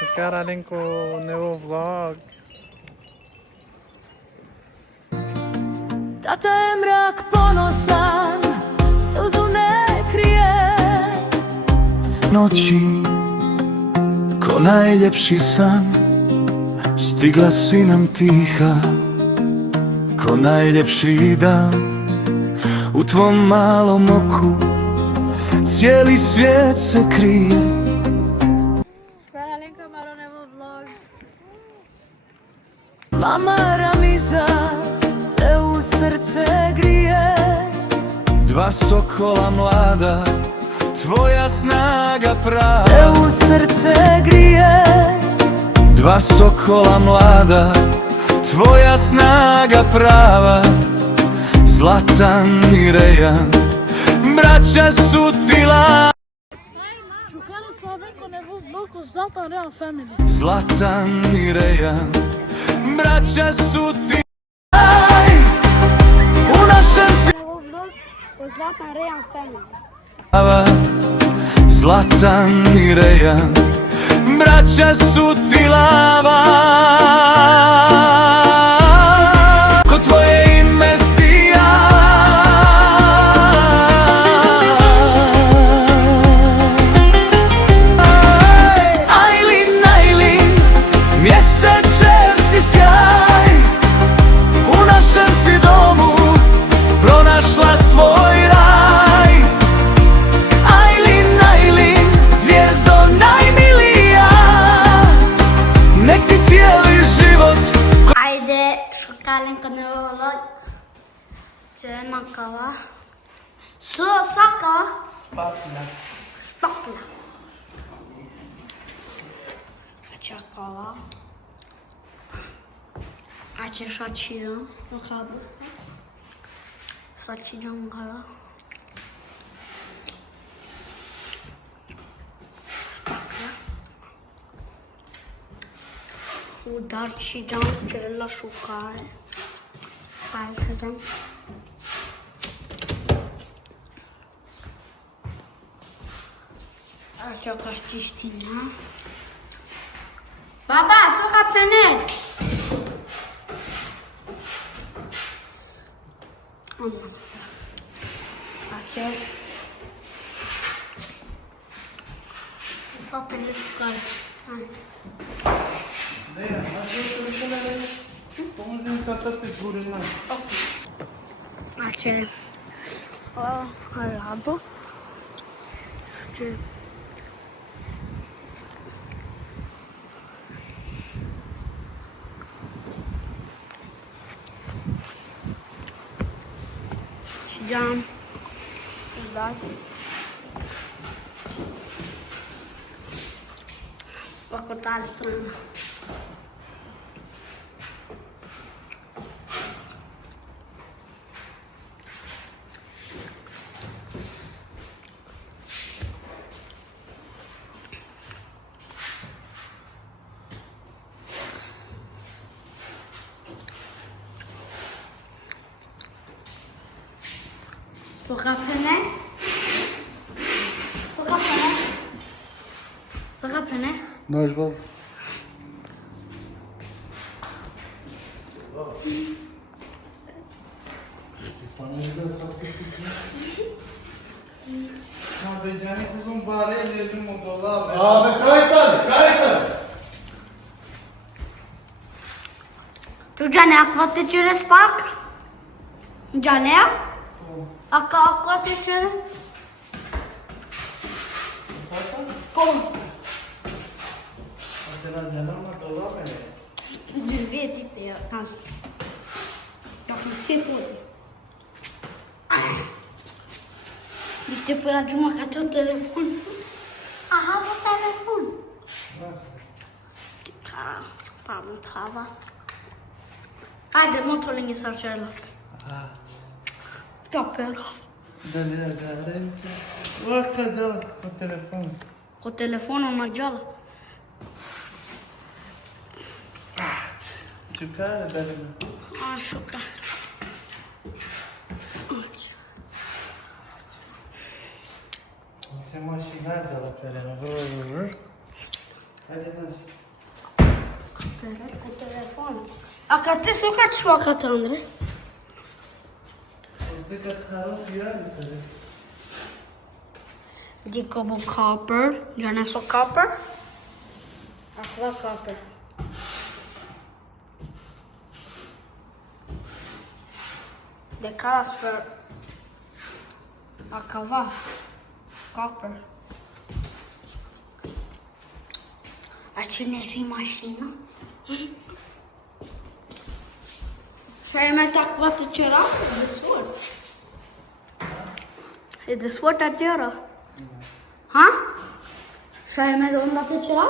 شكرا عليكم نيو vlog. Tata je mrak ponosan, suzu ne krije. Noći, ko najljepši san, stigla si nam tiha, ko najljepši dan. U tvom malom oku cijeli svijet se krije. Škoda Alenka Maronevo vlog. Mama Ramiza te u srce grije. Dva sokola mlada, tvoja snaga prava. Te u srce grije. Dva sokola mlada, tvoja snaga prava. Zlatan i Rejan, braća su ti la. Škoda sa Alenka Nevo vlog o Zlatan Real Family. Zlatan i Rejan, braća su ti u našem Nevo vlog o Zlatan Real Family. sjava. Zlatan i Rejan, braća su ti lava. Ko tvoje ime sija. Ajlin, Ajlin, mjesečev si sjaj. U našem si domu pronašla svoj raj. Ajlin, Ajlin, zvijezdo najmilija, nek ti cijeli život. Ajde, škoda Alenka Nevo vlog. Zelena kava. Sva kava? Spatula. Aceea kava. Aceea șacină în cablu. Șacină în gala. Spatula. Udar și geam cele la șucare. Hai să dăm. Aceea ca știștinea. Baba, suca pe net! Aceea. Fratele șucare. Hai. Aceea. Arabă. Ce? Și geam. Da. Fac o tare strână. Soca pene? Soca pene? Soca pene? Nós vamos. Abi kayıt. Tu Gianea poate cere spark? Gianea? Acá poate cere? Cum? Vedi te asta. Dacă se poate. Uite până la jumătate un telefon. Aha, un telefon. Pardon, trava. Haide, motorul lângă sarceră. Capera. Cu telefon. Cu telefonul margeală. Jucare, dar... Așa, ca. Se mașina de la telefon. Hadi lan. Com o telefone. A Catê só cachorro a Catê, André. Orada katarı siyah mısın? De como copper. Já não é só copper. Aquela copper. De caras for a cavar. Copper. A chinesa mașină. Și ai mai tacat cera? Desfăr. E desfăr cera? Ha? Și ai mai dat cera?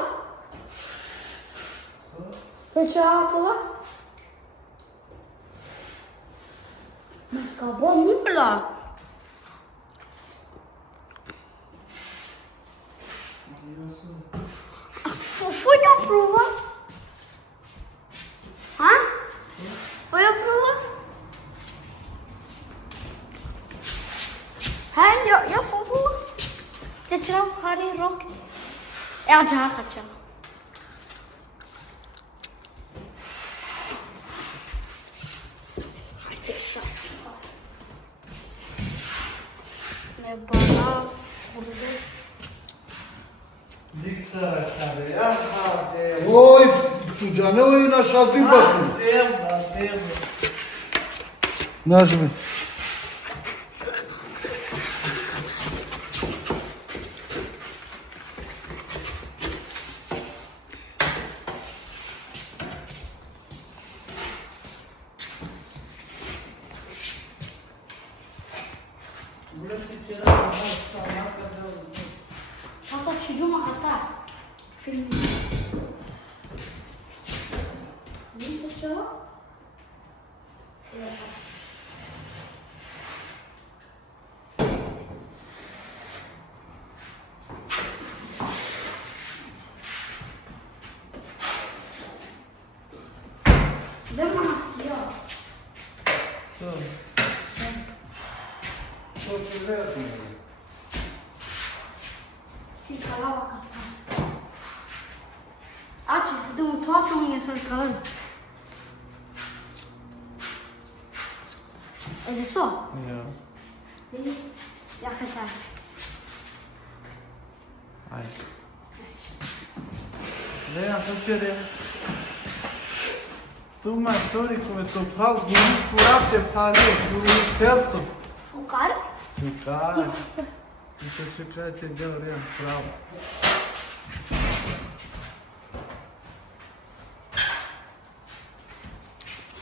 Pe cera acolo? Mă scapă mula. Foi a prova? Ha? Foi a prova? Hai, eu fui prova. Te tirar o cara em rock. É a jaca, tia. Deixa só. Me bana. Bilgisayar aşağıda ya. Hadi. Oy, tu ne oyun aşağı bir bakın. Hadi. Nazmi. Burası kira ama sana kadar. Hata çiğ uma hata. Film. Ne yapacağım? Dă-mă eu. Son. Çok güzel. Se calava a capa. Ah, te deu um toque unha sobre calando. É de só? Ya. Já cantar. Ay. Ne yapacağım? Tu ma stori come tu prav guri curate pare, guri terzo. O cara? Cara. Isso se crede de orelha, prav.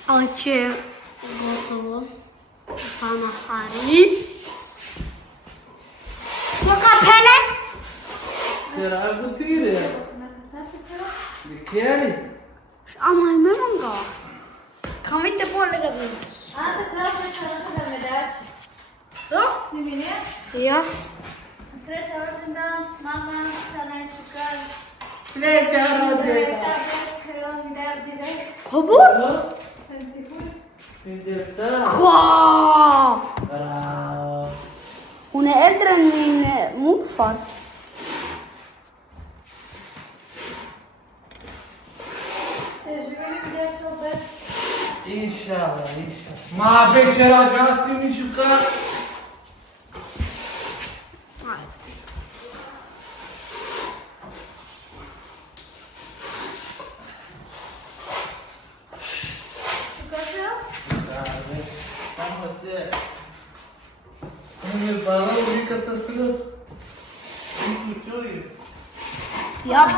Aici gotovo. Panahari. Soka pene? Era algo tire. Chiari? Ama mai manga. Kam inte på att lägga vid. Antes trazer essa da medalha. Så? Ni minne? Ja. Sreća rođendan, mama, sana je šukar. Sreća rođendan. Kron derdi de. Kabur? Kva! Bravo. Hon är äldre än min morfar. Živjeli gdje što bez. İnşallah, inşallah. Ma beçera gastimi şuka. Ja.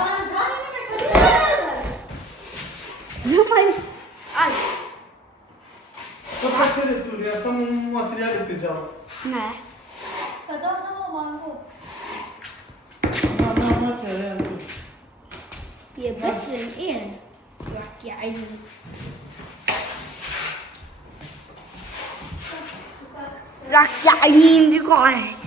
Nu mai... Ai. Só seletura, é só um material que já. Ne. Kada samo mango. Não, material. Vi är bättre än er. Rackjävel. Rackjävel, du går.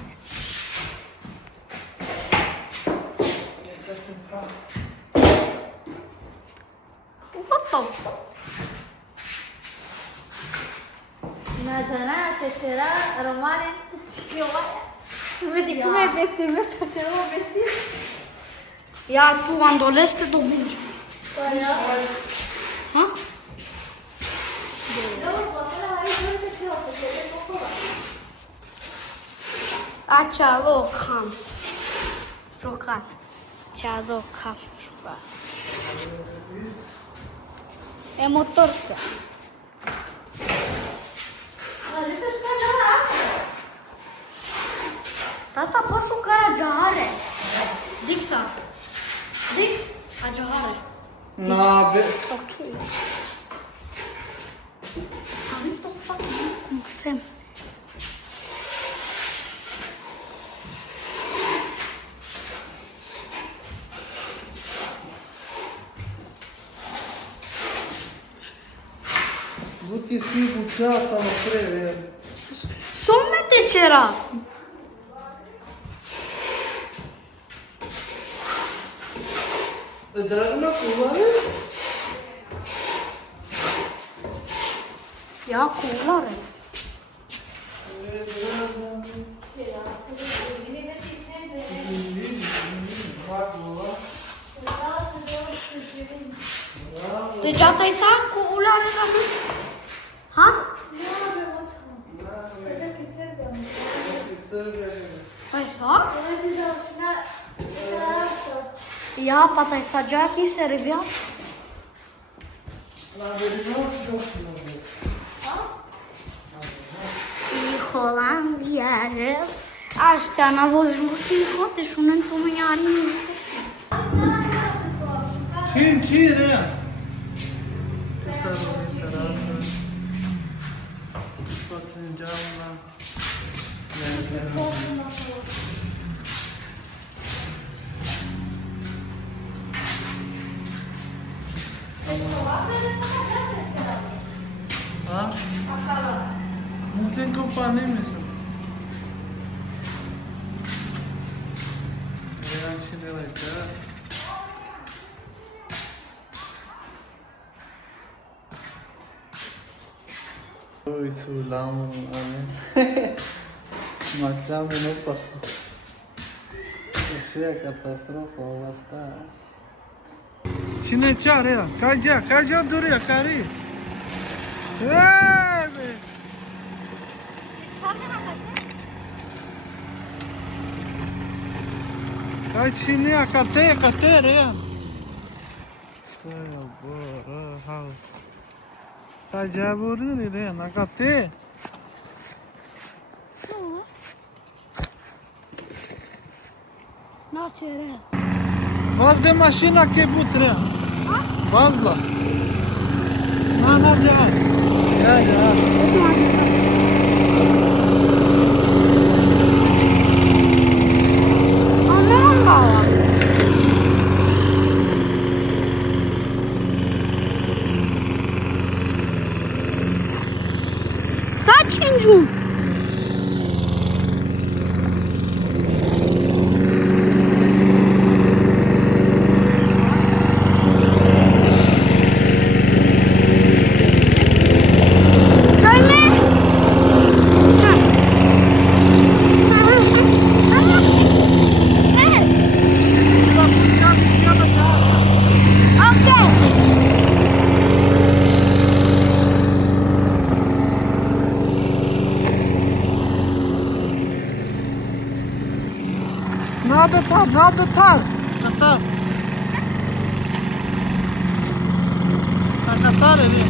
What the fuck? Najana, tečera, romanen, skjova. Vidi come je besime, sa čemu besime. Ya tu andoleste do bugi. Ha? Achalo kham. Jokan. Chado kham. É motor. Tata, posso jogar a jarra? Dick sa. Dick, a jarra. Na be. Ok. I'm so fucking confirm. Buti si bucciata non crede. Sommete c'era. Dragna kulları. Ya kullar. Ты já tem saco kullar da. Ha? Vai só? Ya patay sacaki serbia. И Холандия. Asta na voz mutin hote şunun tumayani. Çin ya. Sarı bir tarafı. Bakın camla. Ha? Mungkin kompani misin? Ayan şimdi bakar. Oi, sulam ane. Macam no passa. Isso é catastrofe, basta. Şimdi çağır ya. Kaca duruyor karı. Evet. Kaç şimdi akate ya. Saya bora house. Kaca buru ni ya akate. Na c'era. Vaz de mașina che putre. Vazla. Na ja. Ja. Aman baba. Saçıncum. Надо так. Накатар или?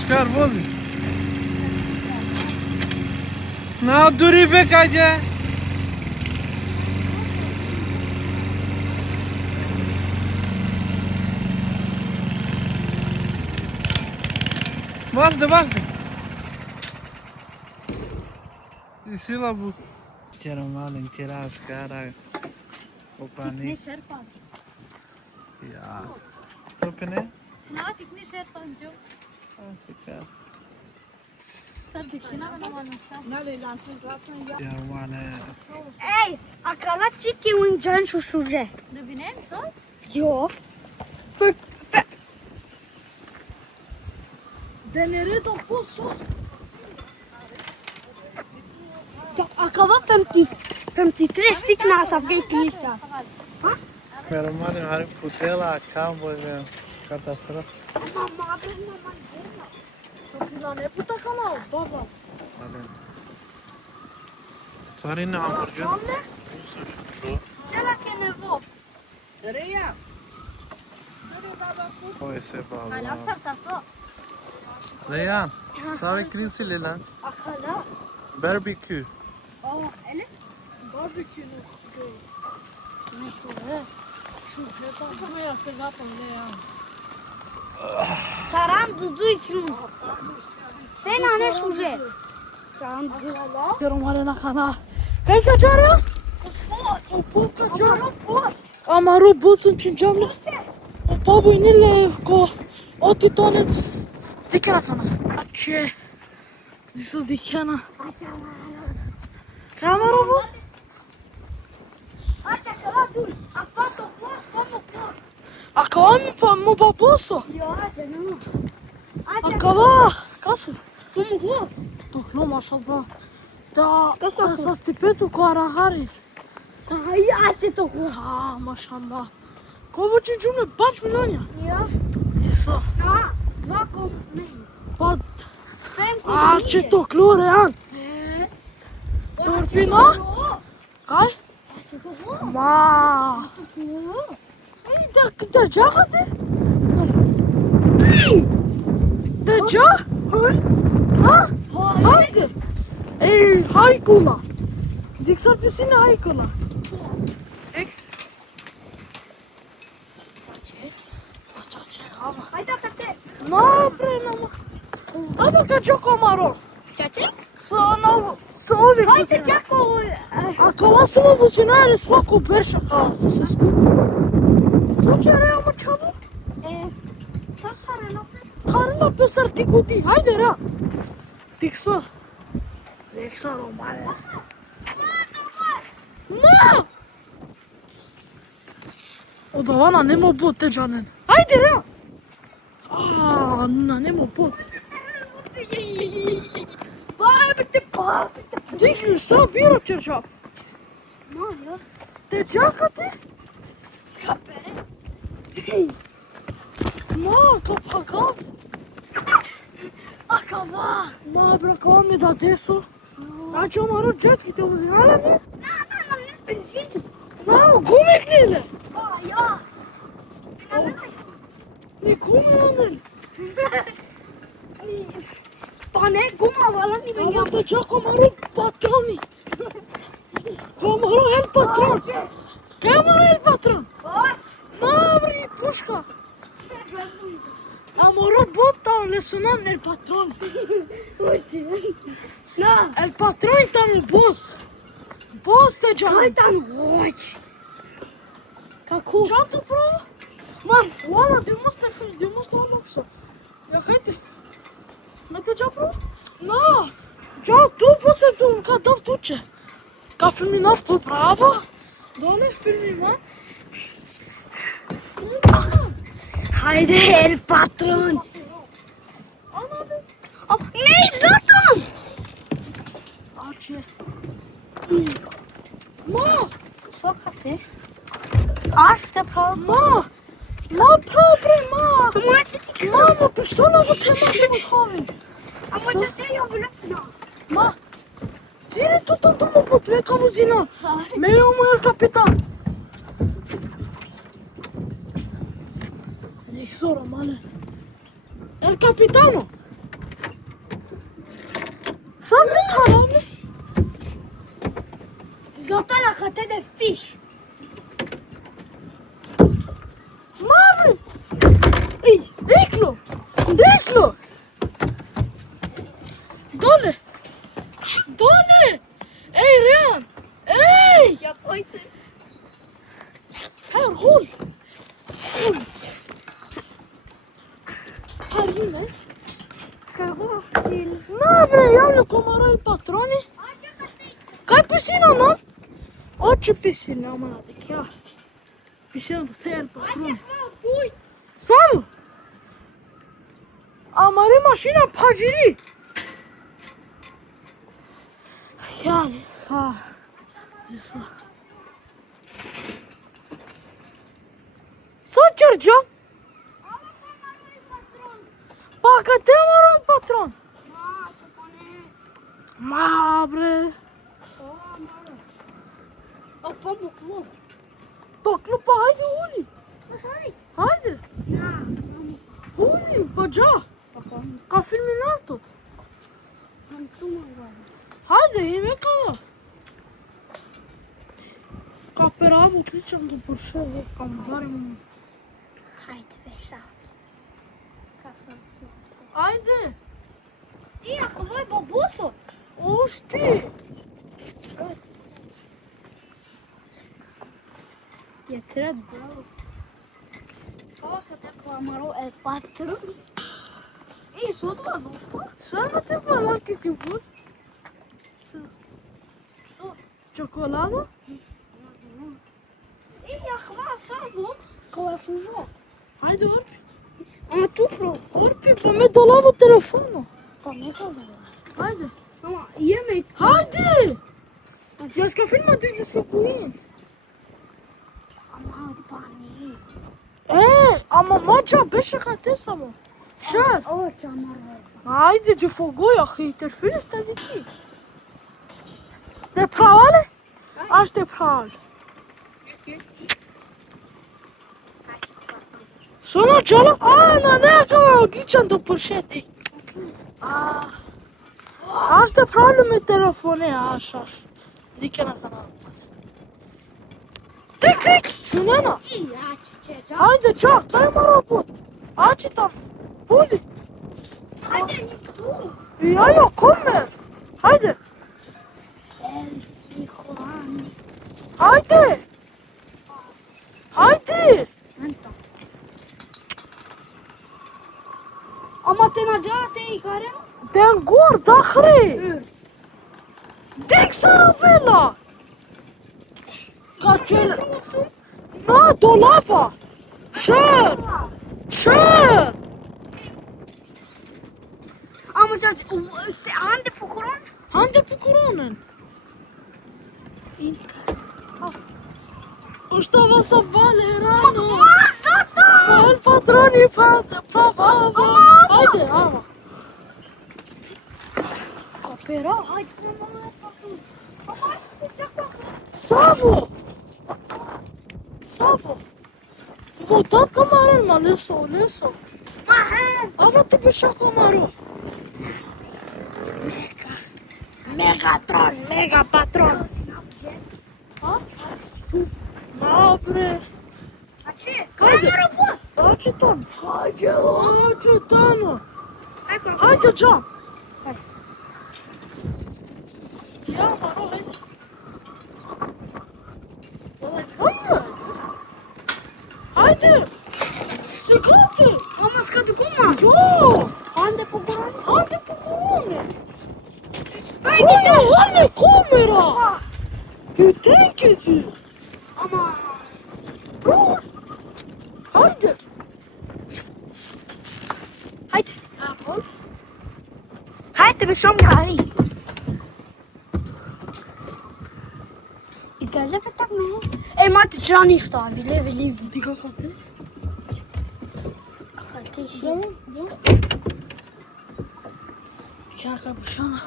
Çıkar vozi. Na duri pe kaca. Bastı. sila bu. Tjera malen, tjera skara. Opa ni. Sherpan. Ya. Tropene? Na tikni Sherpan jo. Sikar. Sir dikshina bana Tjera malen. Ej, akala čiki un džan šušuže. Du binen sos? Jo. För... Den är redan på så. Ja, akava 53 stycken av gejklisa. Tjera malen har putela kambo med katastrof. Mamma, mamma. Toplan ne puta kanal baba. Sorry na hamburger. Anne, gela que nevou. Oj, se baba. Hala sarsa. Reyhan, sabe krinsili lan. Akala. Barbecue. Aa, ele. Barbecue no. Saran dudu ikram. Den ane şuje. Saran dudu. Diyorum hala kana. Kaj kaçarım? Po kaçarım po. Ama robotsun çincamla. O babu inile ko oti tonet. Dikana kana. Açe. Nisu dikana. Kama robot? Aç akala dur. Akva topla. Topla. Akava mi pa mu baboso? Yo, canım. Aç Akava. Kasu? Como go? Toklo maşallah. Da sa stipetu ko arahari. Ay, aç topla. Ha maşallah. Ko bu çincumle 5 milyon ya. Ya. Eso. Ha. Dva kom. Pa Sen kom. a ce toklo rean. Torpina? Kaj? Ma. Ej, da džahate? Da džah? Ha? Hajde. Ej, hajkula. Dik sad pisine hajkula. Ek. Čače, ama. Haydi kate. Ma, bre, nama. Ama kad čoko maro. Čače? Sa ovih Haydi vozina. čako. A kala samo vozina ili svako berša kala za se skupi? Znači, realno čavo? Tasarano. Karla pesar ti kudi, hajde rea. Tiksa. Tiksa romane. Ma! Od ovana nema bot te džanen. Hajde rea. Na nema bot. Digli sa viro čerža. Te džakate? Ma, kapaka. Akava. Ma, brakava mi da deso. A ću maro džetki te uzinala ne? Benzin. Ma, gumik nile. Ja. Ni gumi onel. Pa ne, guma vala ni ben Ama te džako maro patroni. Ko maro el patron. Kaj maro el patron? Ma, bri, puška. A maro bota le sunan el patron. Na. El patron tan el boss. Boss te džako. Haydan hoć. Kako? Čato pravo? Man, valla, du måste hålla också. Ja, hajde. Men te dža pravo? Na, dža, tu posle tu, kad dav tuče. Ka filmi naftu pravo? Dole, filmi man. Haydi el patron. Ne Zlatan? Ače. Ma. Fakate. Aç te pravo. Ma, pravo bre, ma. Mamo, pištola go treba da go hovim. Ama da te ja vlöpna. Ma, zire tu tanto mo popleka vozina. Me imamo el kapitan. Dik sora, male. El capitano. Sad mi tarami? Zlatan akate de fish. Mami! Ej, Eklo! Eklo! Dole! Dole! Här, håll! Håll! Här inne. Ska vi gå till... Nej bre, jag nu kommer ut patroni. Kaj piscina, no? Oči piscina, mladik, ja. Piscina do tel patroni. Samo! Amari mașina pagiri. Yani, sağ. Sağ. Să cercem. Baka te moram patron. Ma bre. Toclu pa, haide Uli. Haide. Uli, pa gea. Ca filminat tot. Haide, e meca. Ca pe ravul trecem după șovu, cam doare mă. Haide, așa. Ca să fiu. Haide. Ei, acolo e bobusul. O știi. E trăd, bravo. O, că te acolo e patru. Ei, sunt mă, nu fac? Să nu te fac că te bun. Ciocolată? Ei, acum așa, nu? Că o să joc. Haide, urpi. A, tu, bro. Urpi, pe mine dolavă telefonul. Haide. Mama, e mai... Haide! Я ska filma du ska gå in. Ama bani. Ama maça 5 kate samo. Şer. O, çamara. Haydi du får gå, jag skiter fullständigt i. Det är bra eller? Aż det är bra. Sono giallo? Na ne kan gideceğim de poşeti. Aż det är bra med telefonen aşağı. Dikene sana. Tik. Şuna. İyi, çiçeğe. Haydi çak, kayma robot. Aç tam. Buli. Hadi, tu. Ja, kommer. Haydi. El Koran. Haydi. Haydi. Vänta. Ama den har dragit dig i karen. Den går dakhri. Dik saravela. Kaçel. Na dolava. Kör. Ama han det på Koran. Hande på Koranen. Inte. Ustava sa valerano. Mal patroni fate prova. Haydi ama. Kapera. Hadi Savo. Mutat kamarın mı? Leso. Mahen. Ama tipi şaka maru. Megatron, mega patron. Ha? Ne bre? Açı. Haydi. Kamera bu. Açıtan. Açıtan. Hai Koran. Haydi can. Ya maru haydi. Haydi. Sıkıntı. Ama skadu kuma. Jo. Han det på Koran. Hande på Koranen. Oj, kamera. Hur tänker du? Ama. Bror. Haydi. Haydi. Haydi bir som grej. Idag vet med. Ey Matti Tranista, vi lever livet. Det går fort. Alltid Kanske på köna.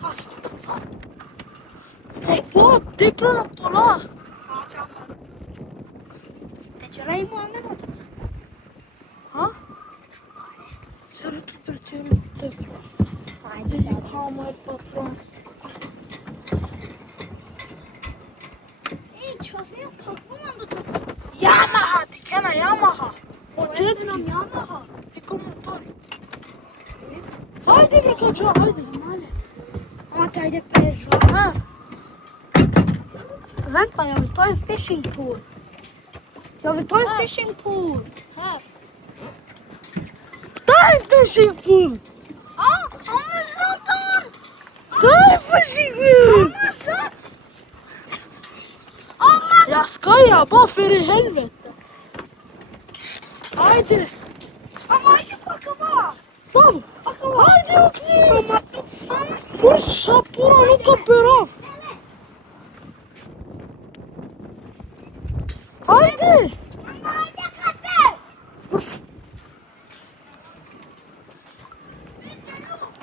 Alltså, fan. Vad? Det är klart att kolla. Det kör i många då. Ha? Ser du inte? Det är kamera på från. Ey, çöfeye kalkmam da çok. Yamaha, det kan jag Yamaha. Och jetski. Yamaha. Det kommer ta. Haydi bir koca, haydi. Ama tayde Peugeot. Ha. vänta, jag vill ta en fishing pool. Jag vill ta en fishing pool. Här. Ta en fishing pool! Men Zlatan! Ta en fishing pool! Jag skojar bara för i helvete. Haydi. Ama inte baka va? Sov. Haydi okej. Push şapura nu kapır av. Haydi. Push.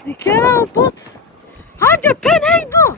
Dikene kapat. Hadi pen hej då.